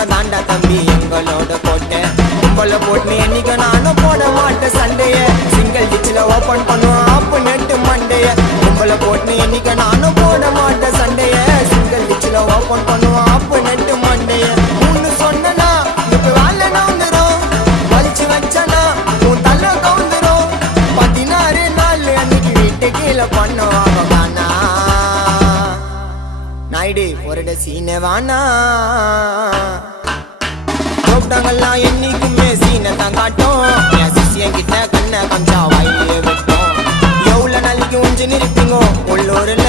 சொன்ன தாண்டா தம்பி எங்களோட கோட்டை. உங்களை போட்டு என்னைக்கு நானும் போட மாட்டேன் சண்டைய. சிங்கிள் டிச்சில் ஓப்பன் பண்ணுவோம் ஆப்பு நெட்டு மண்டைய. உங்களை போட்டு என்னைக்கு நானும் போட மாட்டேன் சண்டைய. சிங்கிள் டிச்சில் ஓப்பன் பண்ணுவோம் ஆப்பு நெட்டு மண்டைய. ஒன்று சொன்னா இப்போ வேலை நவுந்துரும். வலிச்சு வச்சனா உன் தலை கவுந்துரும். 16 நாள் அன்னைக்கு வீட்டு கீழே பண்ணுவாங்க காணா. நாயுடு ஒரு சீனை வானா. கூப்பிட்டாங்கல்லாம் என்னைக்குமே சீனை தான் காட்டும். என் சிஷியன் கிட்ட கண்ணை கொஞ்சம் வாயிலே விட்டோம். எவ்வளோ நாளைக்கு ஒன்று நிற்பீங்க உள்ளூரில்.